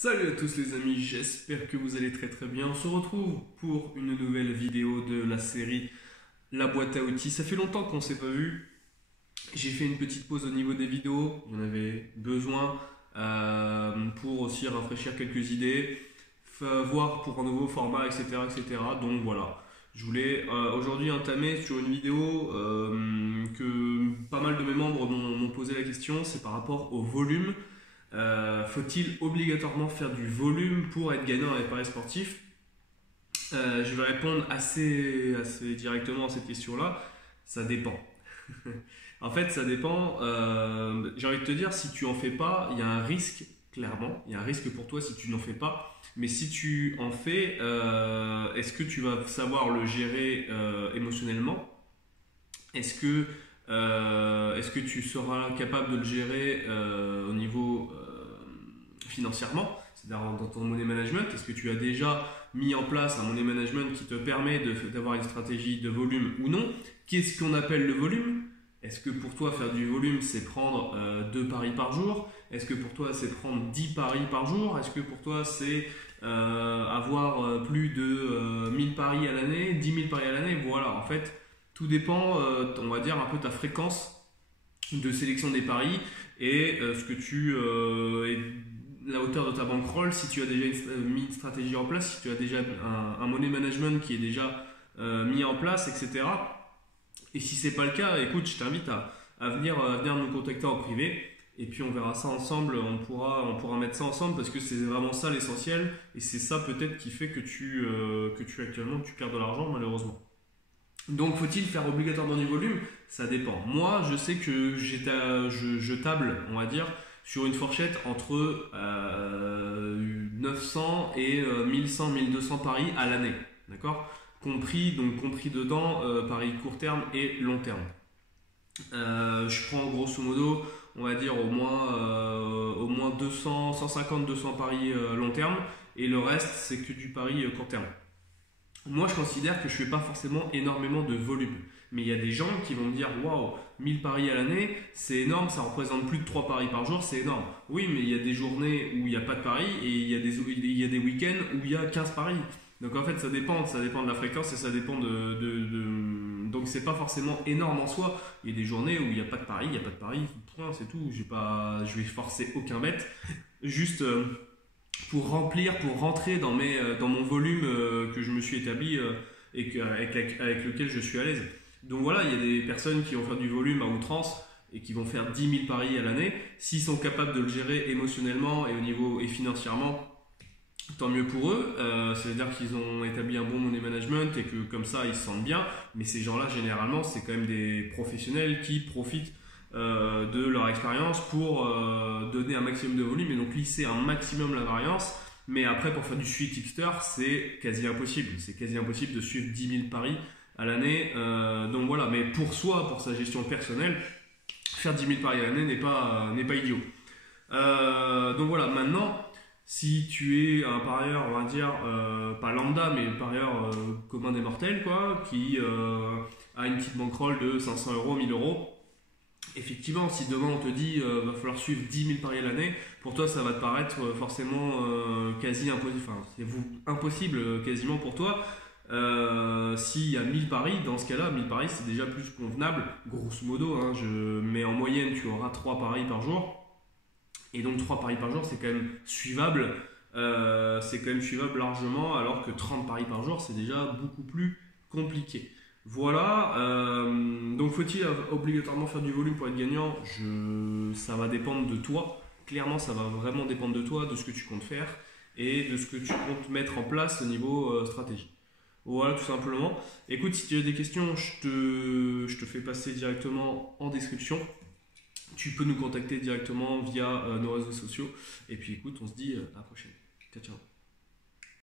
Salut à tous les amis, j'espère que vous allez très bien. On se retrouve pour une nouvelle vidéo de la série La boîte à outils. Ça fait longtemps qu'on ne s'est pas vu. J'ai fait une petite pause au niveau des vidéos, j'en avais besoin pour aussi rafraîchir quelques idées, voir pour un nouveau format, etc. etc. Donc voilà, je voulais aujourd'hui entamer sur une vidéo que pas mal de mes membres m'ont posé la question, c'est par rapport au volume. Faut-il obligatoirement faire du volume pour être gagnant dans les paris sportifs? Je vais répondre assez directement à cette question-là. Ça dépend. En fait, ça dépend. J'ai envie de te dire, si tu en fais pas, il y a un risque, clairement. Il y a un risque pour toi si tu n'en fais pas. Mais si tu en fais, est-ce que tu vas savoir le gérer émotionnellement? Est-ce que tu seras capable de le gérer au niveau financièrement, c'est-à-dire dans ton money management? Est-ce que tu as déjà mis en place un money management qui te permet d'avoir une stratégie de volume ou non? Qu'est-ce qu'on appelle le volume? Est-ce que pour toi faire du volume c'est prendre 2 paris par jour? Est-ce que pour toi c'est prendre 10 paris par jour? Est-ce que pour toi c'est avoir plus de 1000 paris à l'année, 10 000 paris à l'année? Voilà, en fait tout dépend, on va dire, un peu ta fréquence de sélection des paris et ce que et la hauteur de ta bankroll, si tu as déjà mis une stratégie en place, si tu as déjà un money management qui est déjà mis en place, etc. Et si c'est pas le cas, écoute, je t'invite à venir nous contacter en privé. Et puis on verra ça ensemble, on pourra mettre ça ensemble parce que c'est vraiment ça l'essentiel. Et c'est ça peut-être qui fait que actuellement tu perds de l'argent malheureusement. Donc faut-il faire obligatoirement du volume? Ça dépend. Moi, je sais que je table, on va dire, sur une fourchette entre 900 et 1100, 1200 paris à l'année. D'accord? Compris dedans paris court terme et long terme. Je prends grosso modo, on va dire au moins 200, 150, 200 paris long terme et le reste c'est que du pari court terme. Moi, je considère que je ne fais pas forcément énormément de volume. Mais il y a des gens qui vont me dire waouh, 1000 paris à l'année, c'est énorme, ça représente plus de 3 paris par jour, c'est énorme. Oui, mais il y a des journées où il n'y a pas de paris et il y a des week-ends où il y a 15 paris. Donc en fait, ça dépend de la fréquence et ça dépend Donc c'est pas forcément énorme en soi. Il y a des journées où il n'y a pas de paris, point, c'est tout. Je vais forcer aucun bet. Juste. Pour rentrer dans mon volume que je me suis établi avec lequel je suis à l'aise. Donc voilà, il y a des personnes qui vont faire du volume à outrance et qui vont faire 10 000 paris à l'année. S'ils sont capables de le gérer émotionnellement et financièrement, tant mieux pour eux. C'est-à-dire qu'ils ont établi un bon money management et que comme ça ils se sentent bien. Mais ces gens-là, généralement, c'est quand même des professionnels qui profitent de leur expérience pour donner un maximum de volume et donc lisser un maximum la variance. Mais après, pour faire du suivi tipster, c'est quasi impossible. C'est quasi impossible de suivre 10 000 paris à l'année. Donc voilà, mais pour sa gestion personnelle, faire 10 000 paris à l'année n'est pas idiot. Donc voilà, maintenant, si tu es un parieur, on va dire, pas lambda, mais parieur commun des mortels, quoi, qui a une petite bankroll de 500 euros, 1000 euros, effectivement, si demain on te dit va falloir suivre 10 000 paris à l'année, pour toi ça va te paraître forcément quasi impossible. Enfin, c'est impossible quasiment pour toi. S'il y a 1000 paris, dans ce cas-là, 1000 paris c'est déjà plus convenable, grosso modo. Hein, mais en moyenne, tu auras 3 paris par jour. Et donc 3 paris par jour, c'est quand même suivable. C'est quand même suivable largement, alors que 30 paris par jour, c'est déjà beaucoup plus compliqué. Voilà, donc faut-il obligatoirement faire du volume pour être gagnant? Ça va dépendre de toi. Clairement, ça va vraiment dépendre de toi, de ce que tu comptes faire et de ce que tu comptes mettre en place au niveau stratégie. Voilà, tout simplement. Écoute, si tu as des questions, je te fais passer directement en description. Tu peux nous contacter directement via nos réseaux sociaux. Et puis écoute, on se dit à la prochaine. Ciao, ciao.